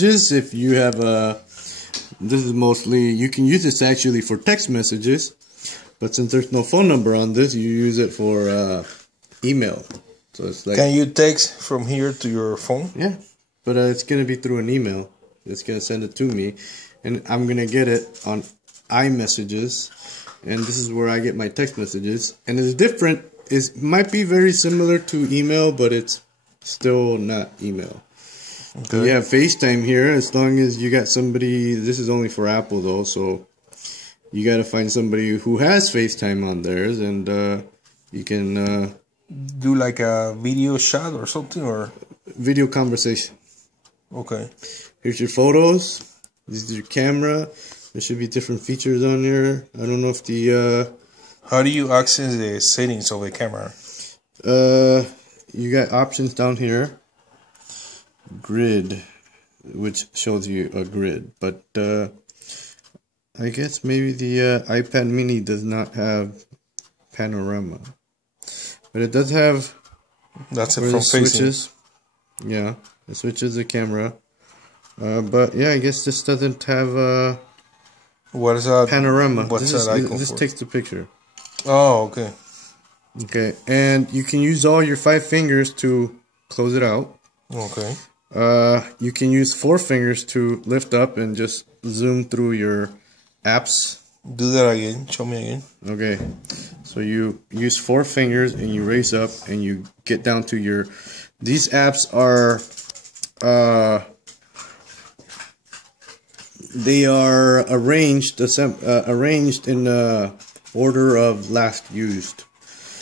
messages, if you have this is mostly, you can use this actually for text messages, but since there's no phone number on this, you use it for email. So it's like, can you text from here to your phone? Yeah, but it's gonna be through an email. It's gonna send it to me, and I'm gonna get it on iMessages, and this is where I get my text messages. And it's different. It might be very similar to email, but it's still not email. Okay. You have FaceTime here, as long as you got somebody. This is only for Apple though, so you got to find somebody who has FaceTime on theirs, and you can do like a video shot or something, or video conversation. Okay. Here's your photos. This is your camera. There should be different features on here. I don't know if the how do you access the settings of the camera? You got options down here. Grid, which shows you a grid, but I guess maybe the iPad mini does not have panorama, but it does have, that's it, from switches. Yeah, it switches the camera, but yeah, I guess this doesn't have what is that panorama. What's that icon this for? takes the picture. Oh, okay. Okay, and you can use all your 5 fingers to close it out. Okay. You can use 4 fingers to lift up and just zoom through your apps. Do that again. Show me again. Okay. So you use 4 fingers and you raise up and you get down to your... These apps are... they are arranged in order of last used.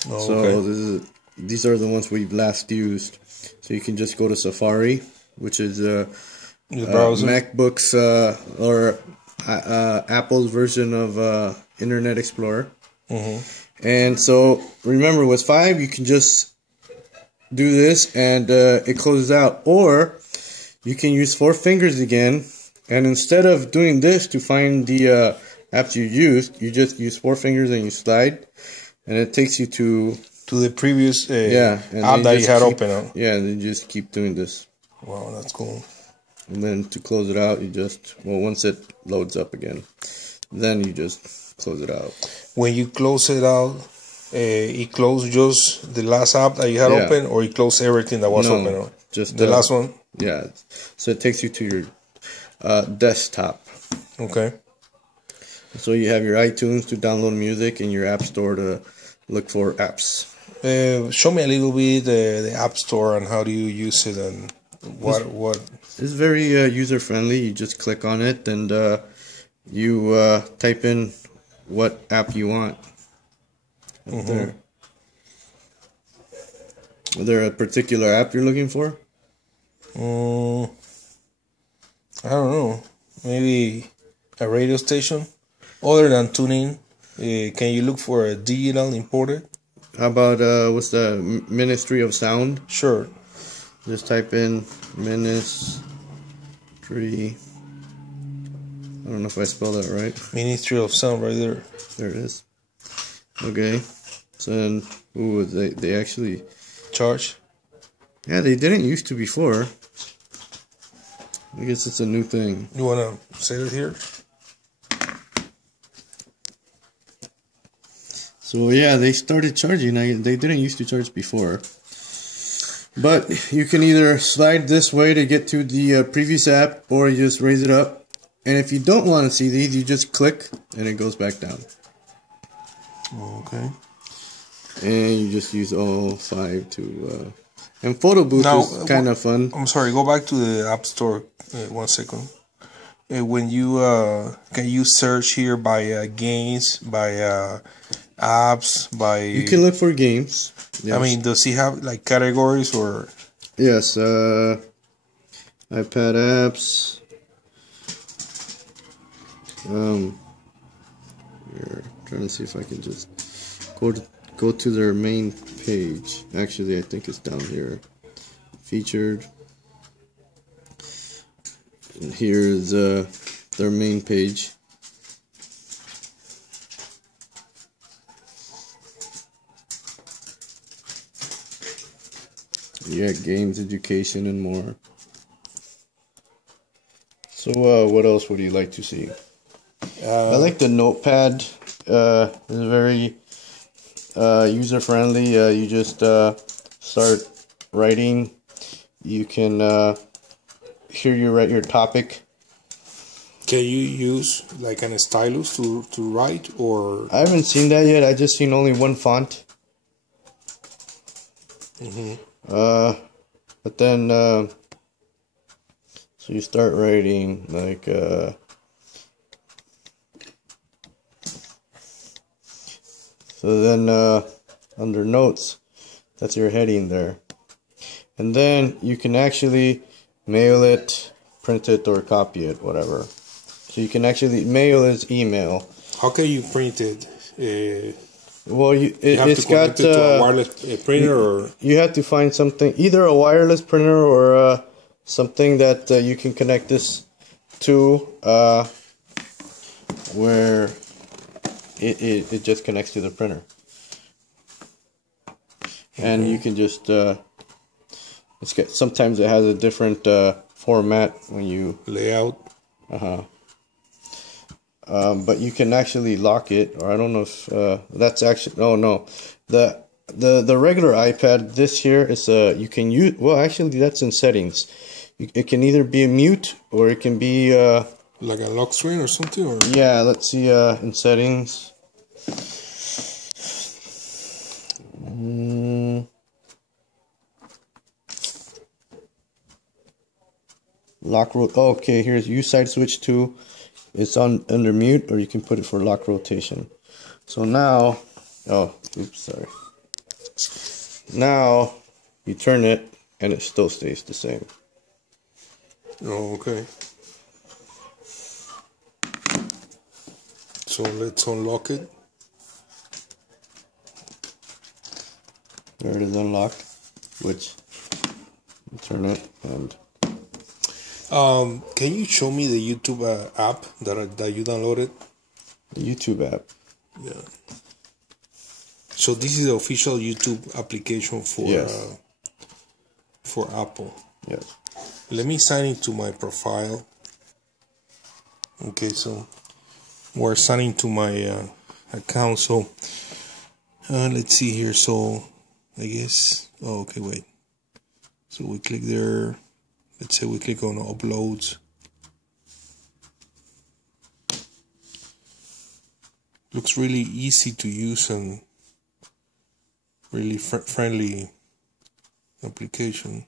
Oh, so okay. These are the ones we've last used. So you can just go to Safari, which is MacBook's or Apple's version of Internet Explorer. And so remember, with 5, you can just do this and it closes out. Or you can use 4 fingers again, and instead of doing this to find the apps you used, you just use 4 fingers and you slide, and it takes you to the previous app that you had open. Yeah, and you just keep doing this. Wow, that's cool. And then to close it out, you just, once it loads up again, then you just close it out. When you close it out, it closed just the last app that you had open, or it closed everything that was open? Just the last one? Yeah. So it takes you to your desktop. Okay. So you have your iTunes to download music and your App Store to look for apps. Show me a little bit the App Store and how do you use it and what. It's very user friendly. You just click on it and you type in what app you want. There. Is there a particular app you're looking for? I don't know. Maybe a radio station. Other than tuning, can you look for a digital imported? How about what's the Ministry of Sound? Sure. Just type in Ministry. I don't know if I spelled that right. Ministry of Sound, right there. There it is. Okay. So then, they actually charge? Yeah, they didn't used to before. I guess it's a new thing. You wanna say it here? So yeah, they started charging. They didn't used to charge before. But you can either slide this way to get to the previous app, or you just raise it up. And if you don't want to see these, you just click and it goes back down. Okay. And you just use all 5 to... and Photo Booth is kind of fun. I'm sorry, go back to the App Store 1 second. When you can you search here by games, by apps, by... You can look for games. Yes. I mean, does he have like categories or... Yes, iPad apps. Here, trying to see if I can just go to their main page. Actually, I think it's down here. Featured. And here's their main page. Yeah, games, education, and more. So what else would you like to see? I Uh, like the notepad. It's very user friendly. You just start writing. You can here you write your topic. can you use like an stylus to write, or I haven't seen that yet. I just seen only one font. But then so you start writing like so then under notes, that's your heading there. And then you can actually mail it, print it, or copy it, whatever. So you can actually mail is email. how can you print it? Well, You have it's to connect got it to a wireless printer, or you have to find something, either a wireless printer or something that you can connect this to, where it just connects to the printer, and you can just sometimes it has a different format when you layout. but you can actually lock it, or I don't know if that's actually no the regular iPad. This here is you can use, well, actually that's in settings. It can either be a mute or it can be Like a lock screen or something, or yeah, let's see in settings. Lock okay, here's use side switch 2. It's on under mute, or you can put it for lock rotation. So now, oops, sorry. Now you turn it and it still stays the same. oh, okay. So let's unlock it. There it is unlocked, which you turn it and Can you show me the YouTube app that you downloaded? the YouTube app. Yeah. So this is the official YouTube application for Apple. Yes. Let me sign into my profile. Okay, so we're signing to my account. So let's see here. So I guess. Oh, okay, wait. So we click there. Let's say we click on uploads. Looks really easy to use and really friendly application.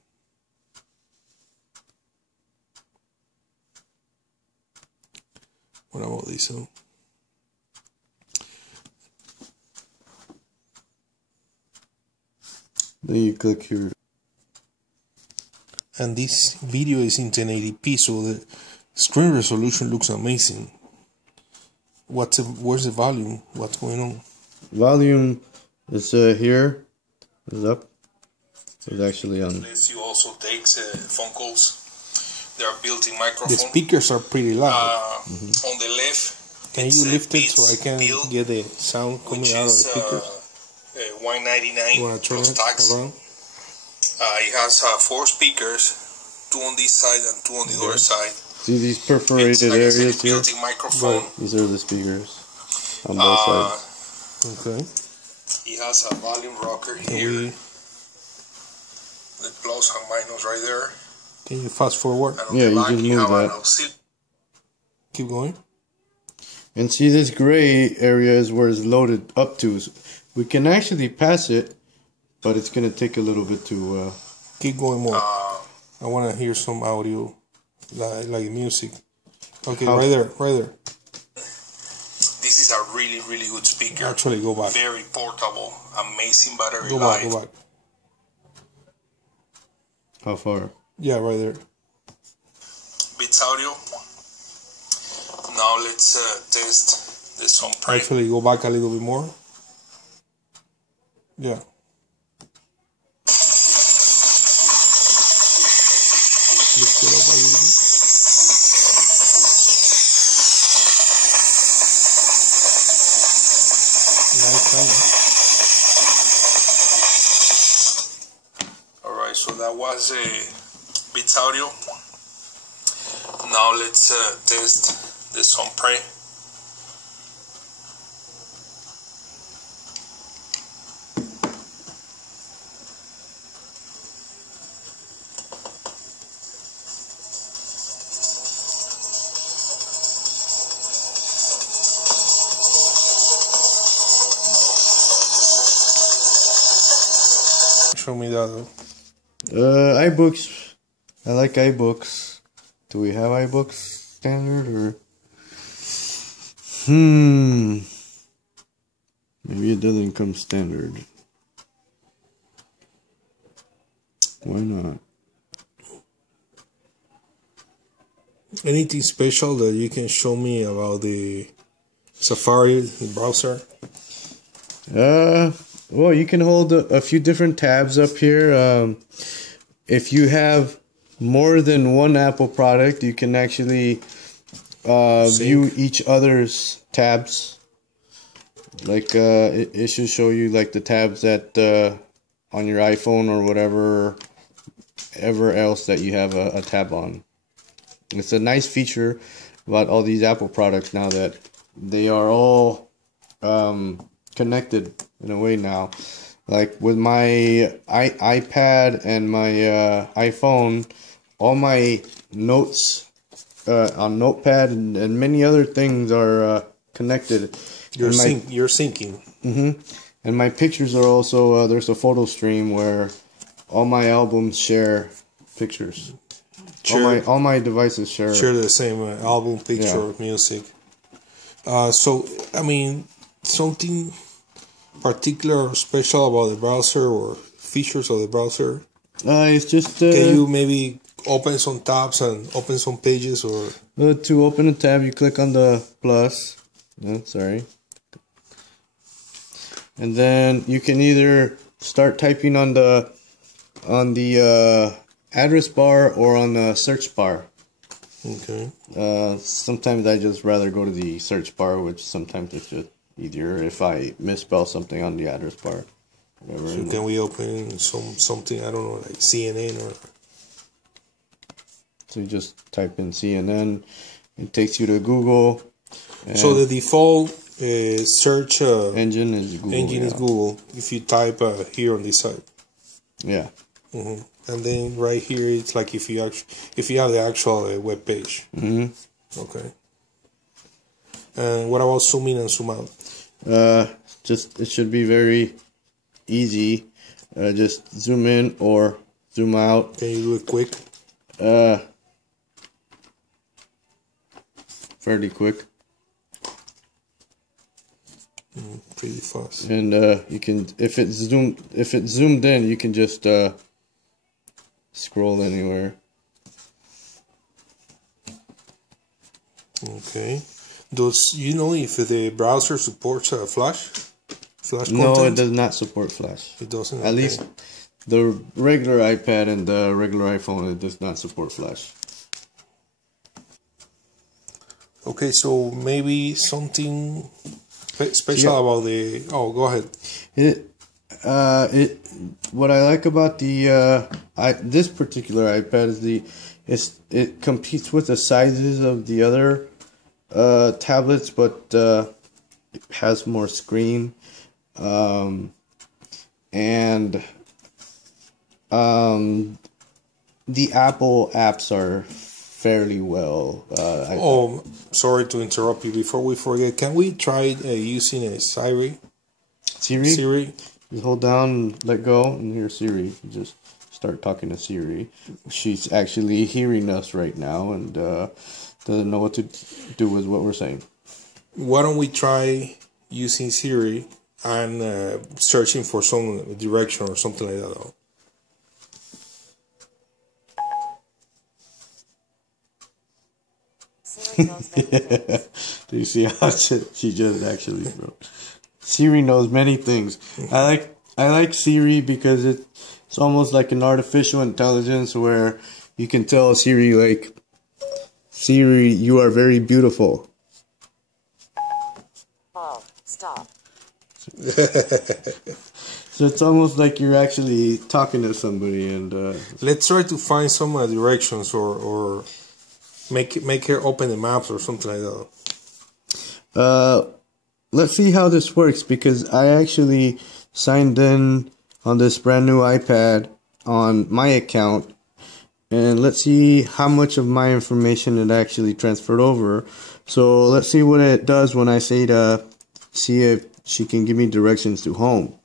What about this? Then you click here. And this video is in 1080p, so the screen resolution looks amazing. Where's the volume? What's going on? Volume is here. Is up. It's actually on. You also takes phone calls. There are built-in microphones. The speakers are pretty loud. On the left, can you lift it so I can get the sound coming out of the speakers? $199 plus tax. It has 4 speakers, 2 on this side and 2 on the other side. See these perforated areas here? Built-in microphone. These are the speakers on both sides. Okay. It has a volume rocker here. The plus and minus right there. Can you fast forward? Yeah, you just move that. Keep going. And see, this gray area is where it's loaded up to. We can actually pass it, but it's going to take a little bit to... Keep going more. I want to hear some audio, like music. Okay, right there. This is a really, really good speaker. Actually, go back. Very portable, amazing battery life. Go back. How far? Yeah, right there. Beats audio. Now let's test the sound print. Actually, go back a little bit more. Yeah. Lift it up a little bit. Nice sound. Alright, so that was Beats audio. Now let's test the sun spray. Show me that. iBooks. I like iBooks. Do we have iBooks standard or? Maybe it doesn't come standard. Why not? Anything special that you can show me about the Safari browser? Well, you can hold a few different tabs up here. If you have more than one Apple product, you can actually view each other's tabs. Like it should show you like the tabs that on your iPhone or whatever ever else that you have a tab on. It's a nice feature about all these Apple products now that they are all connected in a way now. Like with my iPad and my iPhone, all my notes on Notepad and many other things are connected. You're syncing. And my pictures are also there's a photo stream where all my albums share pictures. All my devices share the same album picture of music. So I mean, something particular or special about the browser or features of the browser? It's just can you maybe open some tabs and open some pages, or to open a tab you click on the plus. Sorry. And then you can either start typing on the address bar or on the search bar. Okay. Sometimes I just rather go to the search bar, which sometimes it's just easier if I misspell something on the address bar. Whatever. So can we open something, I don't know, like CNN or? So you just type in CNN, it takes you to Google. So the default search engine is Google. Google. If you type here on this side. Yeah. And then right here it's like if you have the actual web page. Okay. And what about zoom in and zoom out? It should be very easy. Just zoom in or zoom out. Can you do it quick? Fairly quick. Pretty fast. And you can, if it's zoomed in, you can just scroll anywhere. Okay. Does you know if the browser supports Flash content? No, it does not support Flash. It doesn't. At least the regular iPad and the regular iPhone, it does not support Flash. Okay, so maybe something special about the. Oh, go ahead. What I like about the this particular iPad is it competes with the sizes of the other tablets, but it has more screen, and the Apple apps are fairly well. Sorry to interrupt you. Before we forget, can we try using a Siri? Siri. You hold down, let go, and here's Siri. You just start talking to Siri. She's actually hearing us right now and doesn't know what to do with what we're saying. Why don't we try using Siri and searching for some direction or something like that? Though? Do you see how she just actually wrote? Siri knows many things. I like Siri because it's almost like an artificial intelligence where you can tell Siri, like, Siri, you are very beautiful. Oh, stop. So it's almost like you're actually talking to somebody. And let's try to find some directions or Make her open the maps or something like that. Let's see how this works, because I actually signed in on this brand new iPad on my account, and let's see how much of my information it actually transferred over. So let's see what it does when I say to see if she can give me directions to home.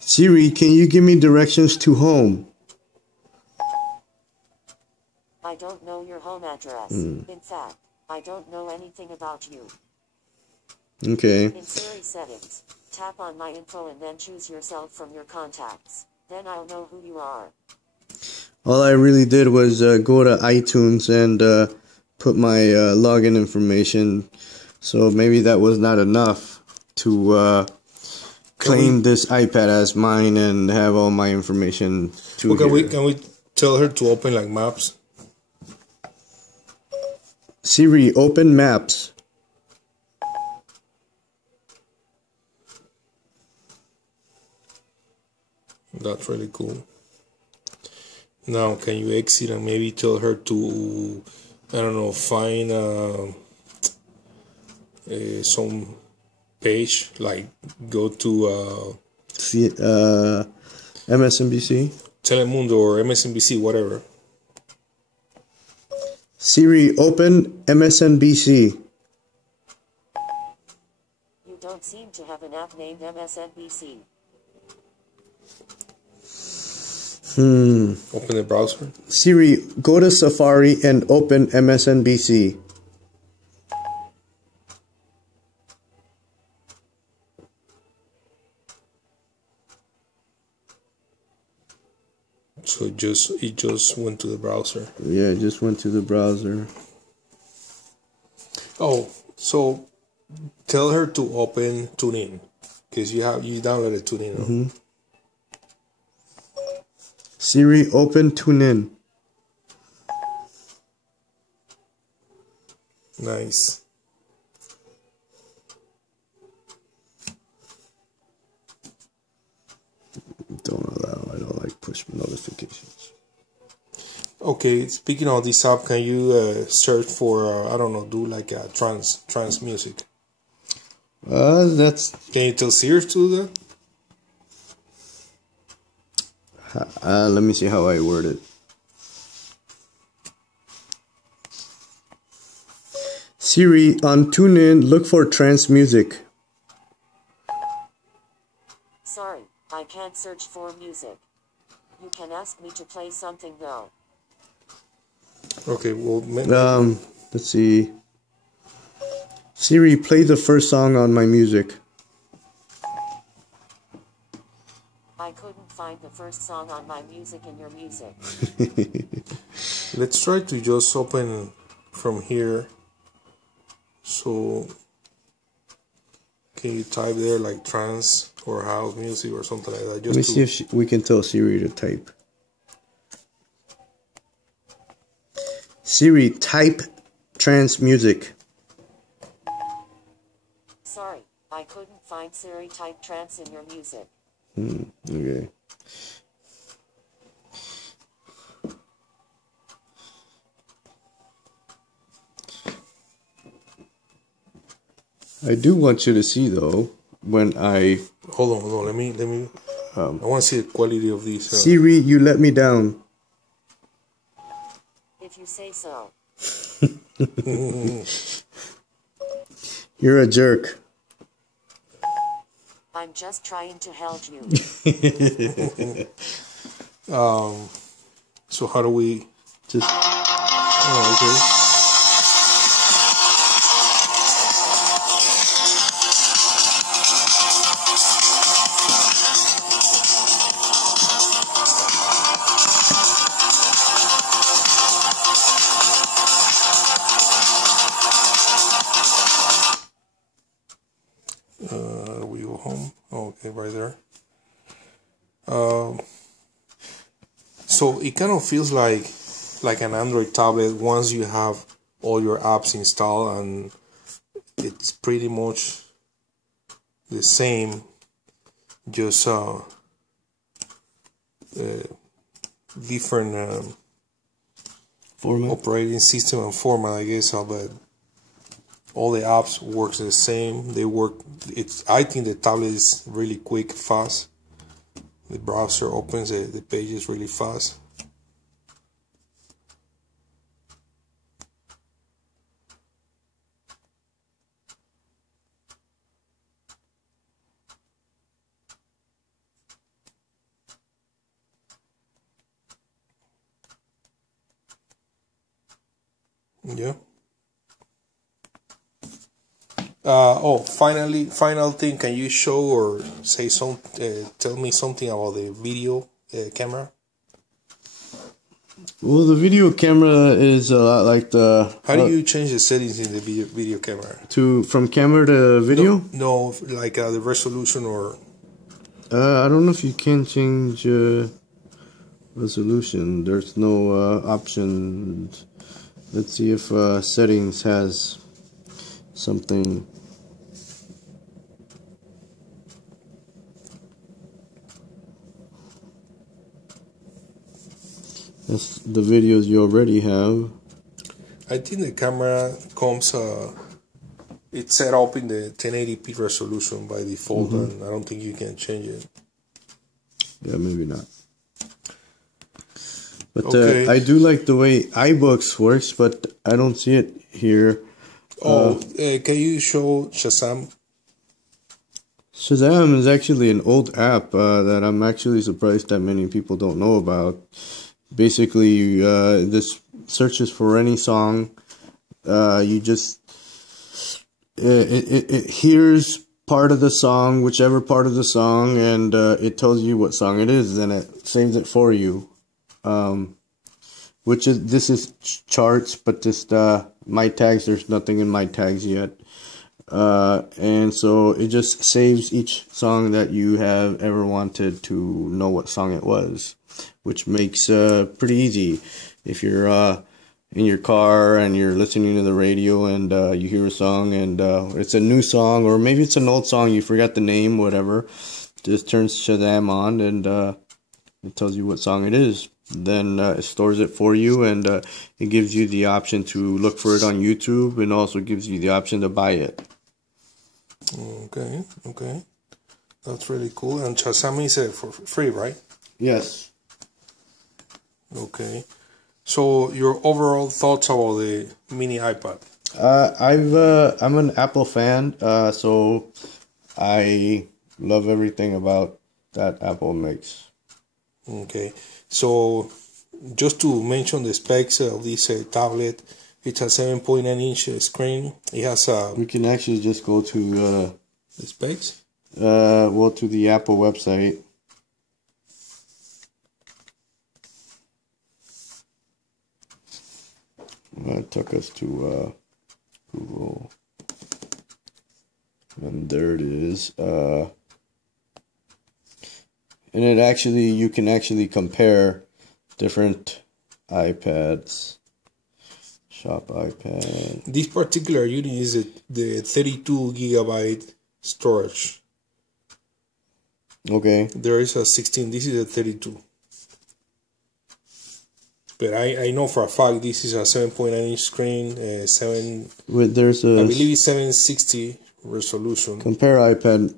Siri, can you give me directions to home? I don't know your home address. In fact, I don't know anything about you. Okay. In Siri settings, tap on my info and then choose yourself from your contacts. Then I'll know who you are. All I really did was go to iTunes and put my login information. So maybe that was not enough to claim this iPad as mine and have all my information to Can we tell her to open like maps? Siri, open maps. That's really cool. Now, can you exit and maybe tell her to, I don't know, find some page, like go to MSNBC? Telemundo or MSNBC, whatever. Siri, open MSNBC. You don't seem to have an app named MSNBC. Open the browser. Siri, go to Safari and open MSNBC. So it just went to the browser. Yeah, it just went to the browser. Oh, so tell her to open TuneIn, because you downloaded TuneIn. No? Siri, open TuneIn. Nice. Don't allow. I don't like push notifications. Okay, speaking of this app, can you search for I don't know, do like a trance music? That's. Can you tell Siri to do that? Let me see how I word it. Siri, on TuneIn, look for trance music. Sorry, I can't search for music. You can ask me to play something though. Okay, well, let's see. Siri, play the first song on my music. I couldn't find the first song on my music in your music. Let's try to just open from here. So, can you type there like trance or house music or something like that? Just Let me see if we can tell Siri to type. Siri, type trance music. Sorry, I couldn't find Siri type trance in your music. Okay. I do want you to see though when I hold on. Let me. I want to see the quality of these. Siri, you let me down. If you say so. You're a jerk. I'm just trying to help you. So how do we just? Oh, okay. We go home. Okay, right there. So it kind of feels like an Android tablet once you have all your apps installed, and it's pretty much the same, just different operating system and format, I guess. But all the apps works the same. They work. I think the tablet is really quick, fast. The browser opens the pages really fast. Yeah. Final thing. Can you show or say tell me something about the video camera? Well, the video camera is a lot like the. How do you change the settings in the video camera? From camera to video? No, like the resolution or. I don't know if you can change resolution. There's no option. Let's see if settings has something. That's the videos you already have. I think the camera comes. It's set up in the 1080p resolution by default, and I don't think you can change it. Yeah, maybe not. But okay. I do like the way iBooks works, but I don't see it here. Can you show Shazam? Shazam is actually an old app that I'm actually surprised that many people don't know about. Basically, this searches for any song. You just it hears part of the song, whichever part of the song, and it tells you what song it is, and it saves it for you. This is charts, but just my tags. There's nothing in my tags yet, and so it just saves each song that you have ever wanted to know what song it was, which makes pretty easy. If you're in your car and you're listening to the radio and you hear a song and it's a new song, or maybe it's an old song, you forgot the name, whatever, just turns Shazam on and it tells you what song it is. Then it stores it for you, and it gives you the option to look for it on YouTube, and also gives you the option to buy it. Okay, that's really cool. And Shazam is for free, right? Yes. Okay. So your overall thoughts about the mini iPad? I'm an Apple fan, so I love everything about that Apple makes. Okay, so just to mention the specs of this tablet, it's a 7.9-inch screen. It has a. We can actually just go to the specs. Well, to the Apple website. That took us to Google, and there it is. And you can actually compare different iPads. Shop iPad. This particular unit is the 32 gigabyte storage. Okay. There is a 16. This is a 32. But I know for a fact this is a 7.9-inch screen. I believe it's 760 resolution. Compare iPad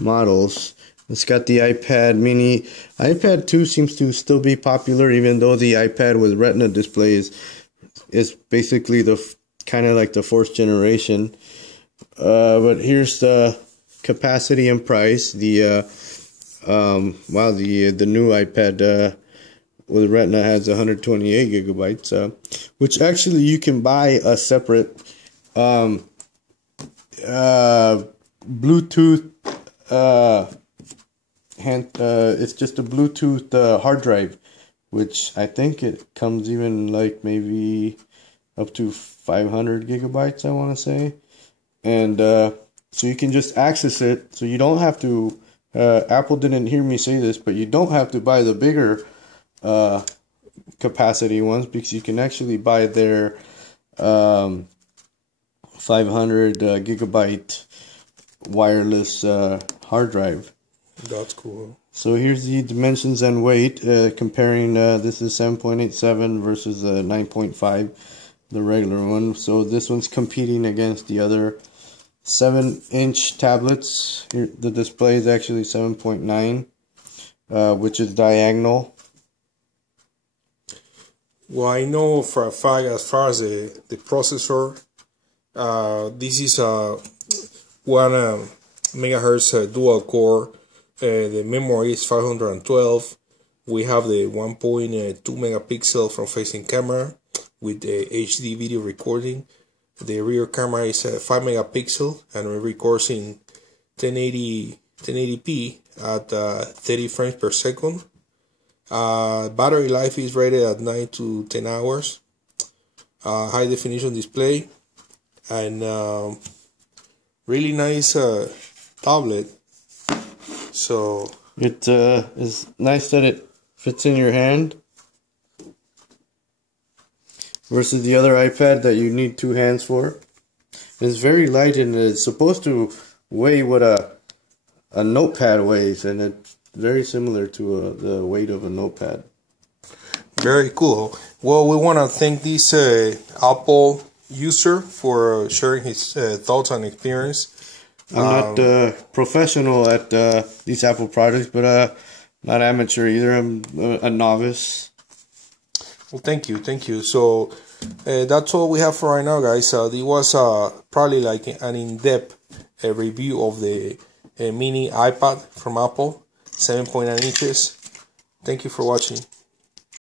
models. It's got the iPad mini. iPad 2 seems to still be popular, even though the iPad with Retina displays is basically kind of like the fourth generation. But here's the capacity and price. The new iPad with Retina has 128 gigabytes, which actually you can buy a separate Bluetooth it's just a Bluetooth hard drive, which I think it comes even like maybe up to 500 gigabytes, I want to say. And so you can just access it. So you don't have to, Apple didn't hear me say this, but you don't have to buy the bigger capacity ones, because you can actually buy their 500 gigabyte wireless hard drive. That's cool. So here's the dimensions and weight, comparing this is 7.87 versus 9.5, the regular one. So this one's competing against the other 7-inch tablets. Here, the display is actually 7.9, which is diagonal. Well, I know for a fact, as far as the processor, this is a 1 megahertz dual core. The memory is 512. We have the 1.2 megapixel front facing camera with the HD video recording. The rear camera is 5 megapixel and it records in 1080p at 30 frames per second. Battery life is rated at 9 to 10 hours. High definition display and really nice tablet. So it is nice that it fits in your hand versus the other iPad that you need 2 hands for. It's very light and it's supposed to weigh what a notepad weighs, and it's very similar to the weight of a notepad. Very cool. Well, we want to thank this Apple user for sharing his thoughts and experience. I'm not professional at these Apple products, but not amateur either. I'm a novice. Well, thank you. So that's all we have for right now, guys. It was probably like an in-depth review of the mini iPad from Apple, 7.9 inches. Thank you for watching.